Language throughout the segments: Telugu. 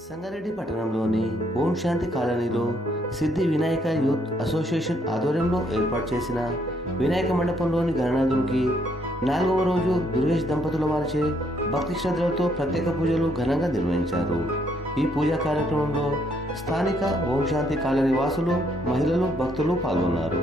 సంగారెడ్డి పట్టణంలోని ఓం శాంతి కాలనీలో సిద్ధి వినాయక యూత్ అసోసియేషన్ ఆధ్వర్యంలో ఏర్పాటు చేసిన వినాయక మండపంలోని గణనాథునికి 4వ రోజు దుర్గేష్ దంపతుల వారిచే భక్తి శ్రద్ధలతో ప్రత్యేక పూజలు ఘనంగా నిర్వహించారు. ఈ పూజా కార్యక్రమంలో స్థానిక ఓం శాంతి కాలనీ వాసులు, మహిళలు, భక్తులు పాల్గొన్నారు.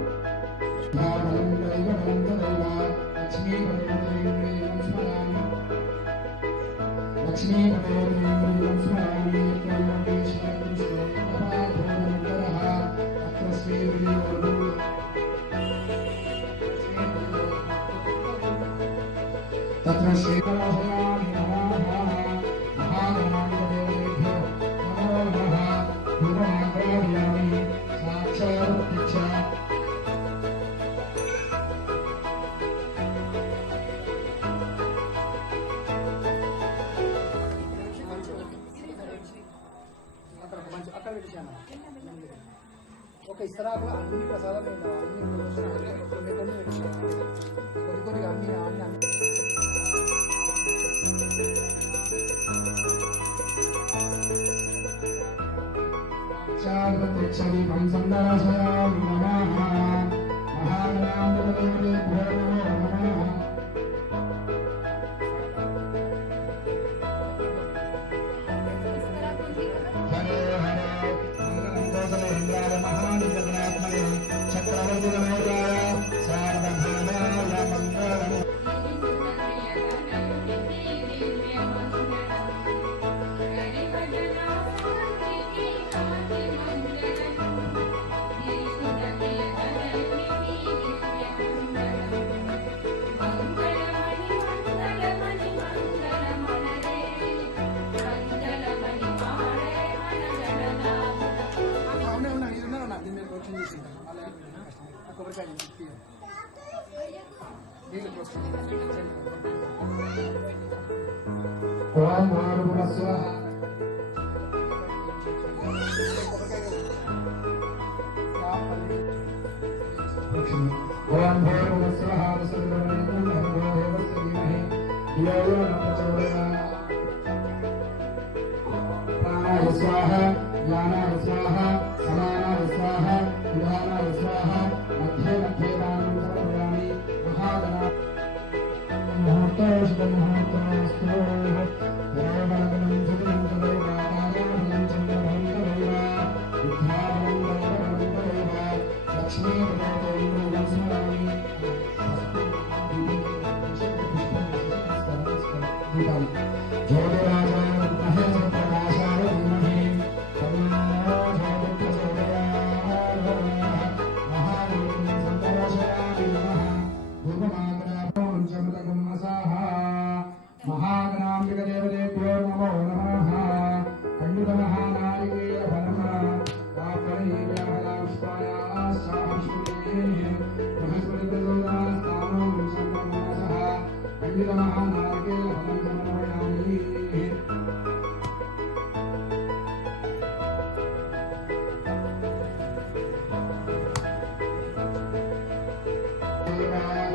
तत्र श्रीकलाशयामि नमः महागणाधिपतेभ्यो नमो नमः धूपमाग्राह्यामि साक्षात् दीक्षा అక్కడ విషయాన్ని ఒక ఇస్తరాకు అన్ని ప్రసాదాలు కొన్ని కొద్దిగా అన్ని शरीरं संदर्शयामि नमः महागणाधिपतेभ्यो नमो नमः हरे हरे मंगलंतोषमेन्द्राय महानिजगणात्मने चक्रवर्तिनमोदाय सार्वभौमाय मंगलम् ओम भूर्भुवः स्वः ओम भूर्भुवः स्वः वसुदेवस्य धीमहि धियो यो न प्रचोदयात् प्राणाय स्वाहा ज्ञानाय स्वाहा समानाय स्वाहा निधानाय स्वाहा मध्ये मध्ये दानं समर्पयामि महागणा मुहूर्तोऽस्तु देवगणं सुखं तदैव कार्याणं चन्द्रभं तदैव विद्याबलं वरदं तदैव लक्ष्मीपदं स्मरामि ज्योतिराजाय विद्महे प्रकाशाय धीमहि तन्नो ज्योतिः प्रचोदयात् महादेवं संदर्शयामि नमः धूपमाग्राभं चमतगुम्मसाः महागणाम्बिकदेवतेभ्यो नमो नमः खण्डितमहानारिकेलफलम् वाक्परीव्याफलापुष्पायाश्चाश्रुतेः बृहस्पतिप्रचोदयात्स्थानो विशन्नमनसः खण्डितमहानारिकेलफलं समर्पयामि देवाय